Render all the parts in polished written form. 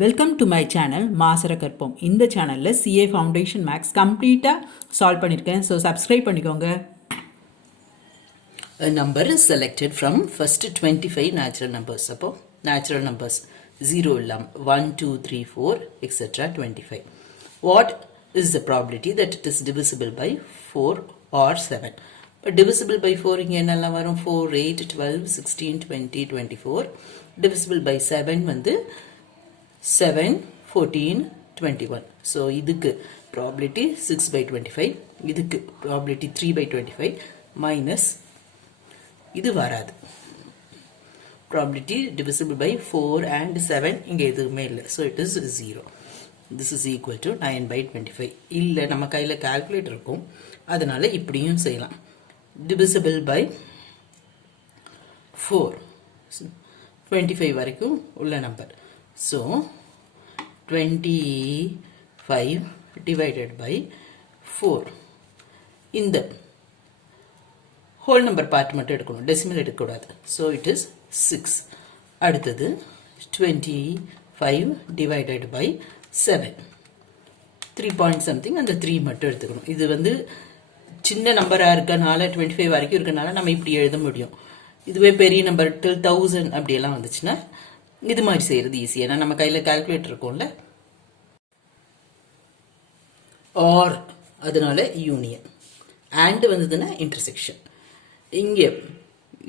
Welcome to my channel மாசர கற்போம். இந்த சேனலில் சிஏ ஃபவுண்டேஷன் மேக்ஸ் கம்ப்ளீட்டாக சால்வ் பண்ணியிருக்கேன். ஸோ சப்ஸ்கிரைப் பண்ணிக்கோங்க. A number is selected from first 25 natural numbers. அப்போ natural numbers 0 illam 1, 2, 3, 4 etc. 25. What is the probability that it is divisible by 4 or 7? Divisible by 4 இங்கே என்னெல்லாம் வரும்? 4, 8, 12, 16, 20, 24. Divisible by 7 வந்து 7, 14, 21. So இதுக்கு probability 6 by 25, இதுக்கு probability 3 by 25 minus இது வராது. Probability divisible by 4 and 7 இங்க எதுவுமே இல்லை. So it is 0. This is equal to 9 by 25. இல்லை நம்ம கையில் calculator இருக்கும், அதனால இப்படியும் செய்யலாம். Divisible by 4, 25 வரைக்கும் உள்ள நம்பர். So 25 divided by 4. இந்த whole number part மட்டும் எடுக்கணும், decimal எடுக்கக்கூடாது. So it is 6. அடுத்தது 25 divided by 7. 3 point something, அந்த 3 மட்டும் எடுத்துக்கணும். இது வந்து சின்ன நம்பராக இருக்கனால 25 வரைக்கும் இருக்கனால நம்ம இப்படி எழுத முடியும். இதுவே பெரிய நம்பர் till 1000 அப்படியெல்லாம் வந்துச்சுன்னா இது மாதிரி செய்யறது ஈஸி. ஏன்னா நம்ம கையில் கால்குலேட்டர் இருக்கும்ல. ஆர் அதனால யூனியன். அண்ட் வந்ததுன்னா இன்டர்செக்ஷன். இங்கே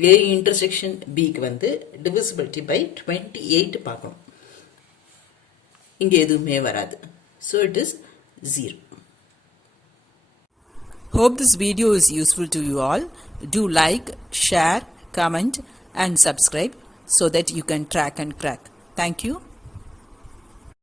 ஏ இன்டர்செக்ஷன் பிக்கு வந்து டிவிசிபிலிட்டி பை 28 பார்க்கணும். இங்கே எதுவுமே வராது. So it is 0. Hope this video is useful to you all. Do like, share, comment and subscribe so that you can track and crack. Thank you.